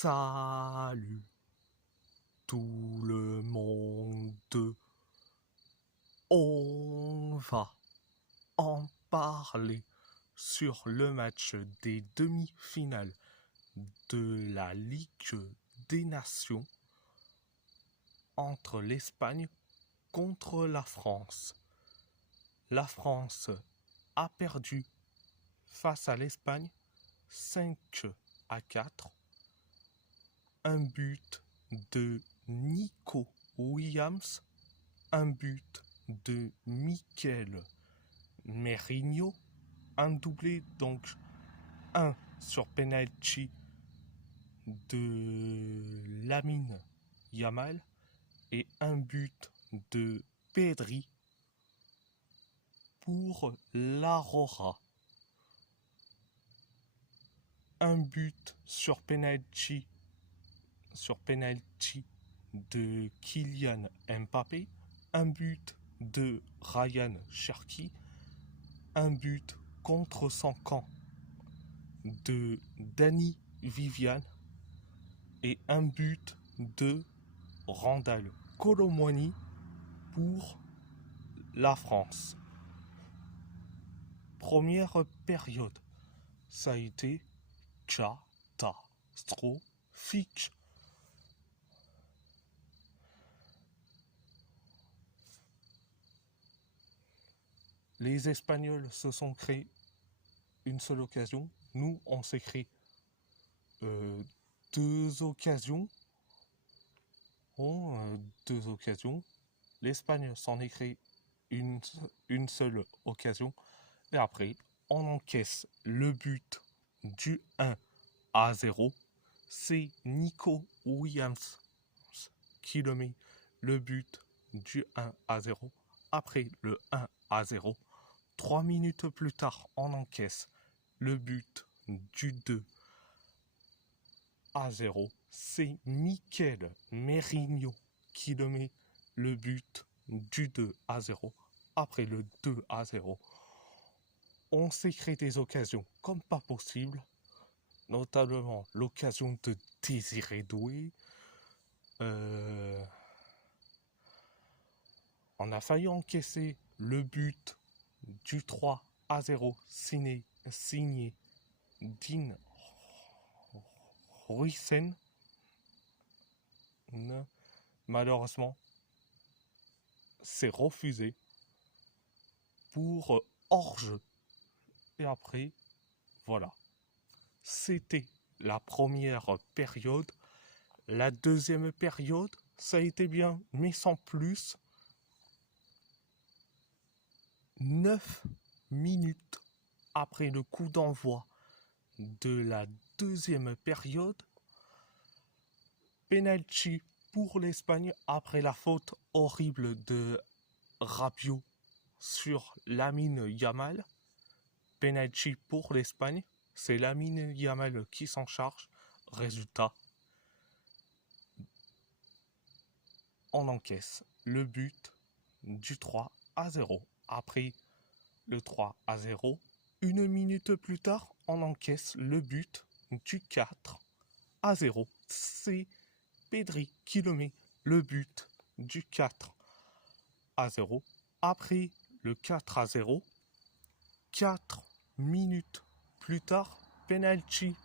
Salut tout le monde, on va en parler sur le match des demi-finales de la Ligue des Nations entre l'Espagne contre la France. La France a perdu face à l'Espagne 5-4. Un but de Nico Williams, un but de Mikel Merino, un doublé donc un sur penalty de Lamine Yamal et un but de Pedri pour l'Aurora. Un but sur penalty de Kylian Mbappé, un but de Ryan Cherki, un but contre son camp de Dani Vivian et un but de Randal Kolo Muani pour la France. Première période, ça a été catastrophique. Les Espagnols se sont créés une seule occasion. Nous, on s'est créé deux occasions. Deux occasions. L'Espagne s'en est créé une seule occasion. Et après, on encaisse le but du 1-0. C'est Nico Williams qui le met, le but du 1-0. Après le 1-0, 3 minutes plus tard, on encaisse le but du 2-0. C'est Mikel Merino qui le met, le but du 2-0. Après le 2-0, on s'est créé des occasions comme pas possible, notamment l'occasion de Désiré Doué. On a failli encaisser le but du 3-0 signé Dean Huijsen. Malheureusement, c'est refusé pour hors-jeu. Et après, voilà. C'était la première période. La deuxième période, ça a été bien, mais sans plus. 9 minutes après le coup d'envoi de la deuxième période, penalty pour l'Espagne après la faute horrible de Rabiot sur Lamine Yamal. Penalty pour l'Espagne, c'est Lamine Yamal qui s'en charge. Résultat, on encaisse le but du 3-0. Après le 3-0, une minute plus tard, on encaisse le but du 4-0. C'est Pedri qui le met, le but du 4-0. Après le 4-0, 4 minutes plus tard, penalty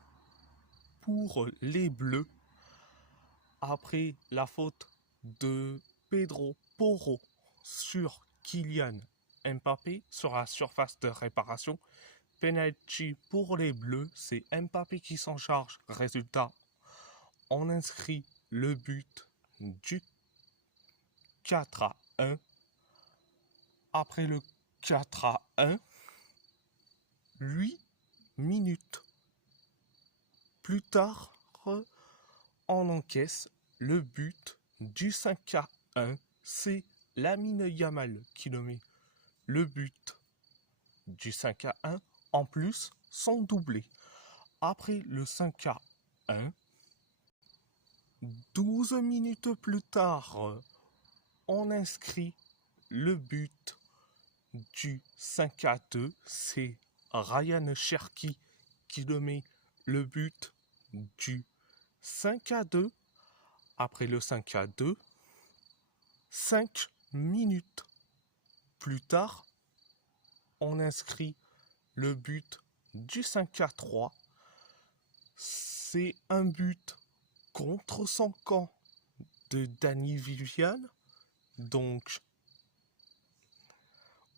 pour les Bleus. Après la faute de Pedro Porro sur Kylian Mbappé sur la surface de réparation. Penalty pour les Bleus, c'est Mbappé qui s'en charge. Résultat, on inscrit le but du 4-1. Après le 4-1, 8 minutes plus tard, on encaisse le but du 5-1. C'est Lamine Yamal qui le met, le but du 5-1. En plus, son doublé. Après le 5-1, 12 minutes plus tard, on inscrit le but du 5-2. C'est Ryan Cherki qui le met, le but du 5-2. Après le 5-2, 5 minutes plus tard, on inscrit le but du 5-3. C'est un but contre son camp de Dani Viviane. Donc,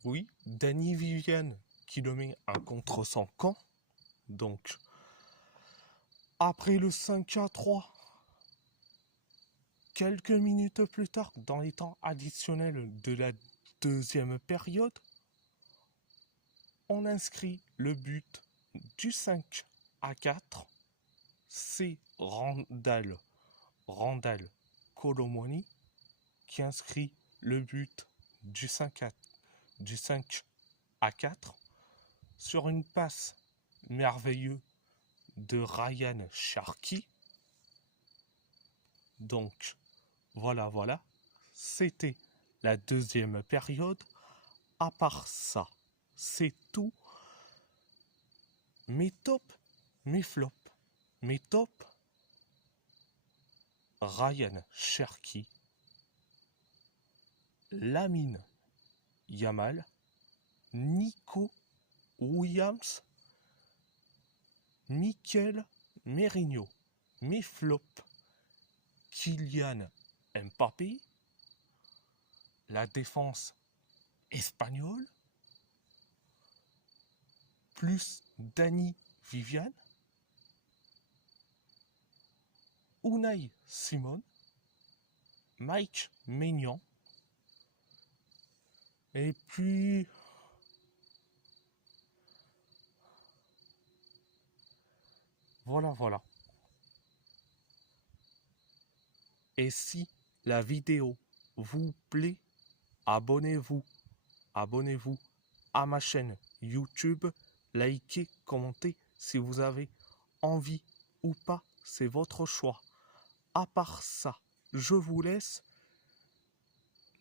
oui, Dani Viviane qui le met un contre son camp. Donc, après le 5-3, quelques minutes plus tard, dans les temps additionnels de la deuxième période, on inscrit le but du 5-4. C'est Randall Colomwani qui inscrit le but du 5-4 sur une passe merveilleuse de Ryan Cherki. Donc, voilà, c'était la deuxième période. À part ça, c'est tout. Mes tops, mes flops. Mes tops, Ryan Cherki, Lamine Yamal, Nico Williams, Mikel Merino. Mes flops, Kylian Mbappé, la défense espagnole, plus Dani Viviane, Unai Simon, Mike Maignan, et puis voilà. Et si la vidéo vous plaît, abonnez-vous à ma chaîne YouTube, likez, commentez si vous avez envie ou pas, c'est votre choix. À part ça, je vous laisse.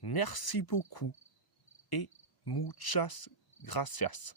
Merci beaucoup et muchas gracias.